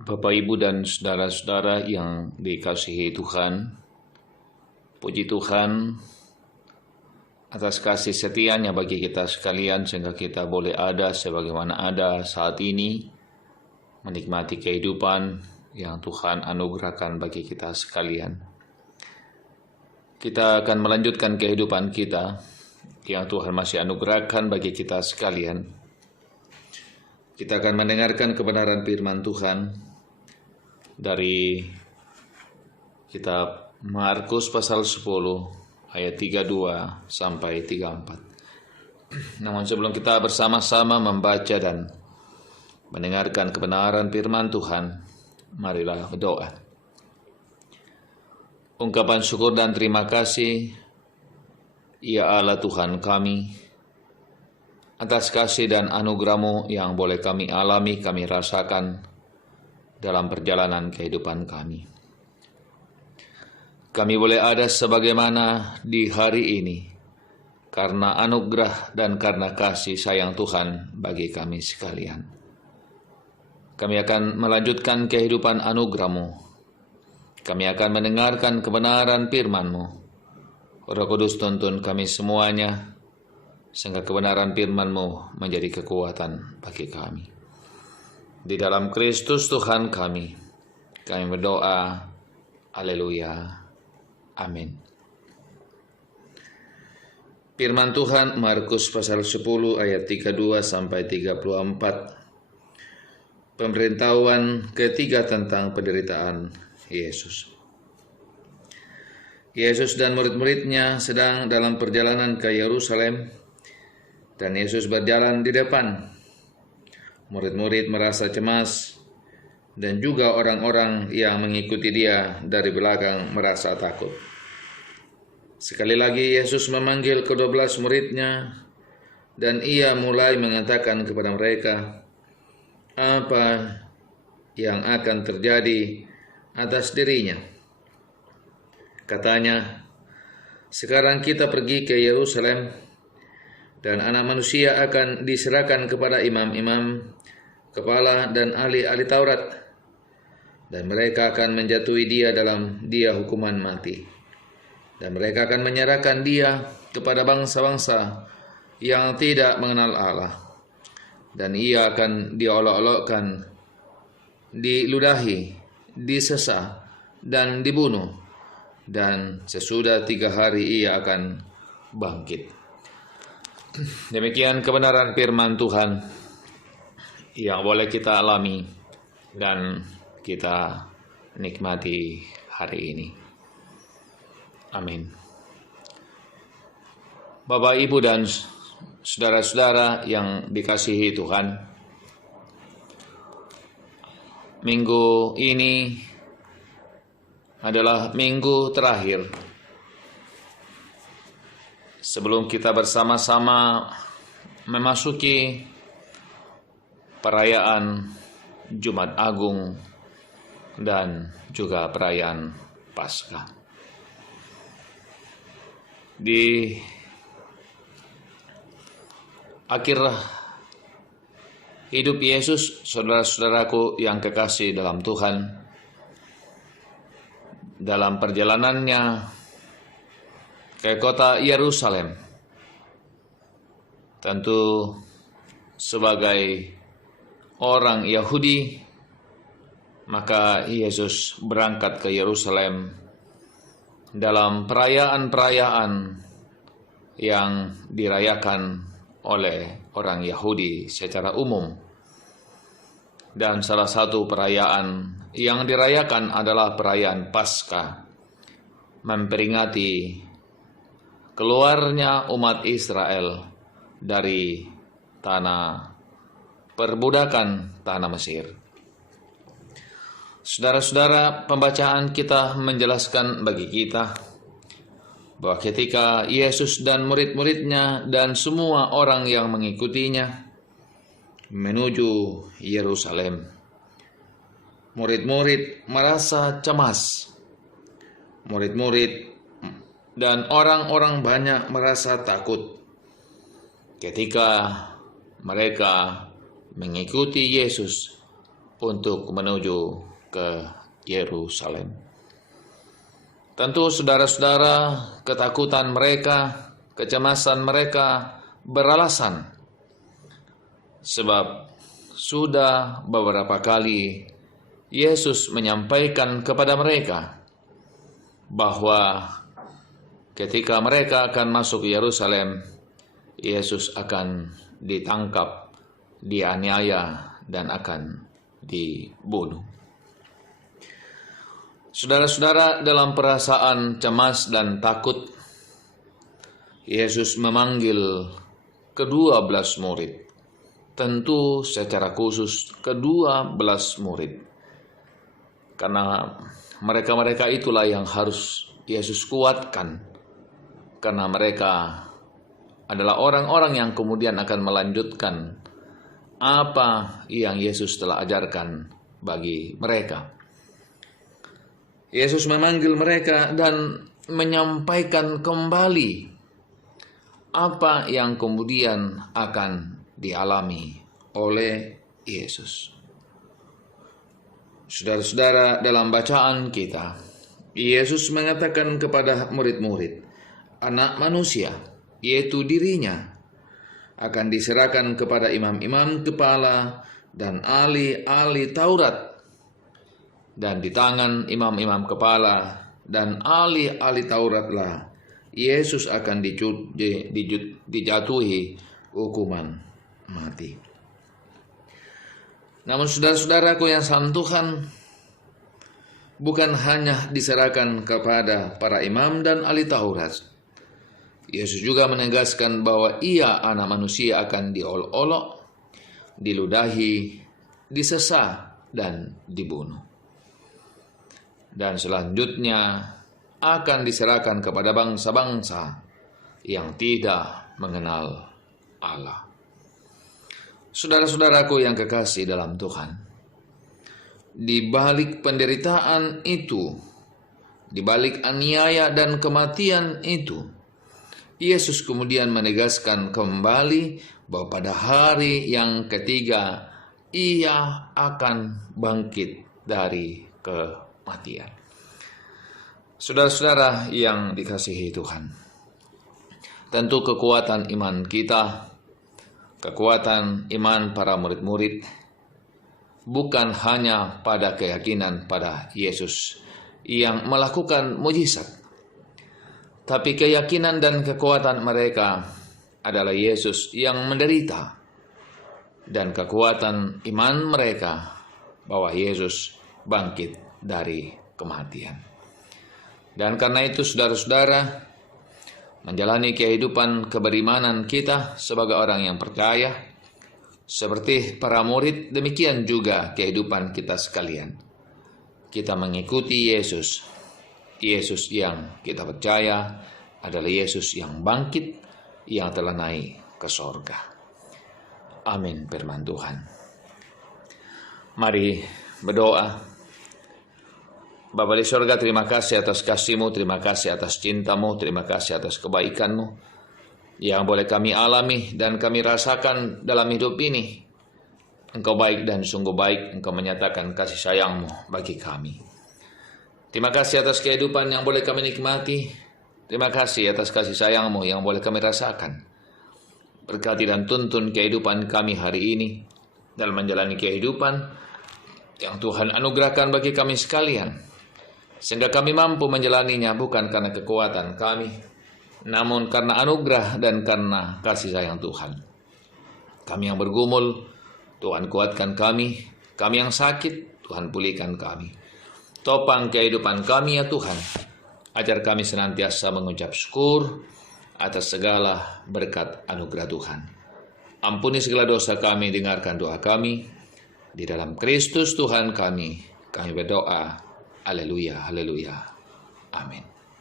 Bapak, Ibu, dan saudara-saudara yang dikasihi Tuhan, puji Tuhan atas kasih setianya bagi kita sekalian sehingga kita boleh ada sebagaimana ada saat ini, menikmati kehidupan yang Tuhan anugerahkan bagi kita sekalian. Kita akan melanjutkan kehidupan kita yang Tuhan masih anugerahkan bagi kita sekalian. Kita akan mendengarkan kebenaran firman Tuhan dari kitab Markus pasal 10 ayat 32 sampai 34. Namun sebelum kita bersama-sama membaca dan mendengarkan kebenaran firman Tuhan, marilah berdoa. Ungkapan syukur dan terima kasih, ya Allah Tuhan kami, atas kasih dan anugerah-Mu yang boleh kami alami, kami rasakan dalam perjalanan kehidupan kami. Kami boleh ada sebagaimana di hari ini, karena anugerah dan karena kasih sayang Tuhan bagi kami sekalian. Kami akan melanjutkan kehidupan anugerah-Mu. Kami akan mendengarkan kebenaran firman-Mu. Roh Kudus tuntun kami semuanya, sehingga kebenaran firman-Mu menjadi kekuatan bagi kami. Di dalam Kristus Tuhan kami berdoa, haleluya, amin. Firman Tuhan Markus pasal 10 ayat 32 sampai 34. Pemberitahuan ketiga tentang penderitaan Yesus. Yesus dan murid-muridnya sedang dalam perjalanan ke Yerusalem, dan Yesus berjalan di depan. Murid-murid merasa cemas, dan juga orang-orang yang mengikuti dia dari belakang merasa takut. Sekali lagi Yesus memanggil ke-12 muridnya, dan ia mulai mengatakan kepada mereka apa yang akan terjadi atas dirinya. Katanya, "Sekarang kita pergi ke Yerusalem, dan Anak Manusia akan diserahkan kepada imam-imam, kepala dan ahli-ahli Taurat, dan mereka akan menjatuhi dia dalam dia hukuman mati. Dan mereka akan menyerahkan dia kepada bangsa-bangsa yang tidak mengenal Allah, dan ia akan diolok-olokkan, diludahi, disesah, dan dibunuh, dan sesudah 3 hari ia akan bangkit." Demikian kebenaran firman Tuhan yang boleh kita alami dan kita nikmati hari ini. Amin. Bapak, Ibu, dan saudara-saudara yang dikasihi Tuhan, minggu ini adalah minggu terakhir sebelum kita bersama-sama memasuki perayaan Jumat Agung dan juga perayaan Paskah. Di akhir hidup Yesus, saudara-saudaraku yang kekasih dalam Tuhan, dalam perjalanannya ke kota Yerusalem, tentu sebagai orang Yahudi, maka Yesus berangkat ke Yerusalem dalam perayaan-perayaan yang dirayakan oleh orang Yahudi secara umum. Dan salah satu perayaan yang dirayakan adalah perayaan Paskah, memperingati keluarnya umat Israel dari tanah perbudakan tanah Mesir. Saudara-saudara, pembacaan kita menjelaskan bagi kita bahwa ketika Yesus dan murid-muridnya dan semua orang yang mengikutinya menuju Yerusalem, murid-murid merasa cemas. Murid-murid dan orang-orang banyak merasa takut ketika mereka mengikuti Yesus untuk menuju ke Yerusalem. Tentu saudara-saudara, ketakutan mereka, kecemasan mereka beralasan. Sebab sudah beberapa kali Yesus menyampaikan kepada mereka bahwa ketika mereka akan masuk ke Yerusalem, Yesus akan ditangkap, dianiaya, dan akan dibunuh. Saudara-saudara, dalam perasaan cemas dan takut, Yesus memanggil ke-12 murid. Tentu secara khusus ke-12 murid. Karena mereka-mereka itulah yang harus Yesus kuatkan. Karena mereka adalah orang-orang yang kemudian akan melanjutkan apa yang Yesus telah ajarkan bagi mereka. Yesus memanggil mereka dan menyampaikan kembali apa yang kemudian akan dialami oleh Yesus. Saudara-saudara, dalam bacaan kita, Yesus mengatakan kepada murid-murid, Anak Manusia, yaitu dirinya, akan diserahkan kepada imam-imam kepala dan ahli-ahli Taurat. Dan di tangan imam-imam kepala dan ahli-ahli Tauratlah Yesus akan dijatuhi hukuman mati. Namun saudara-saudaraku yang salam Tuhan, bukan hanya diserahkan kepada para imam dan ahli Taurat. Yesus juga menegaskan bahwa Ia, Anak Manusia, akan diolok-olok, diludahi, disesah, dan dibunuh. Dan selanjutnya akan diserahkan kepada bangsa-bangsa yang tidak mengenal Allah. Saudara-saudaraku yang kekasih dalam Tuhan, di balik penderitaan itu, di balik aniaya dan kematian itu, Yesus kemudian menegaskan kembali bahwa pada hari yang ketiga Ia akan bangkit dari kematian. Saudara-saudara yang dikasihi Tuhan, tentu kekuatan iman kita, kekuatan iman para murid-murid, bukan hanya pada keyakinan pada Yesus yang melakukan mujizat, tapi keyakinan dan kekuatan mereka adalah Yesus yang menderita, dan kekuatan iman mereka bahwa Yesus bangkit dari kematian. Dan karena itu saudara-saudara, menjalani kehidupan keberimanan kita sebagai orang yang percaya, seperti para murid, demikian juga kehidupan kita sekalian. Kita mengikuti Yesus. Yesus yang kita percaya adalah Yesus yang bangkit, yang telah naik ke sorga. Amin firman Tuhan. Mari berdoa. Bapa di sorga, terima kasih atas kasih-Mu, terima kasih atas cinta-Mu, terima kasih atas kebaikan-Mu yang boleh kami alami dan kami rasakan dalam hidup ini. Engkau baik dan sungguh baik, Engkau menyatakan kasih sayang-Mu bagi kami. Terima kasih atas kehidupan yang boleh kami nikmati. Terima kasih atas kasih sayang-Mu yang boleh kami rasakan. Berkati dan tuntun kehidupan kami hari ini dalam menjalani kehidupan yang Tuhan anugerahkan bagi kami sekalian. Sehingga kami mampu menjalaninya bukan karena kekuatan kami, namun karena anugerah dan karena kasih sayang Tuhan. Kami yang bergumul, Tuhan kuatkan kami. Kami yang sakit, Tuhan pulihkan kami. Topang kehidupan kami ya Tuhan. Ajar kami senantiasa mengucap syukur atas segala berkat anugerah Tuhan. Ampuni segala dosa kami, dengarkan doa kami. Di dalam Kristus Tuhan kami berdoa. Haleluya, haleluya. Amin.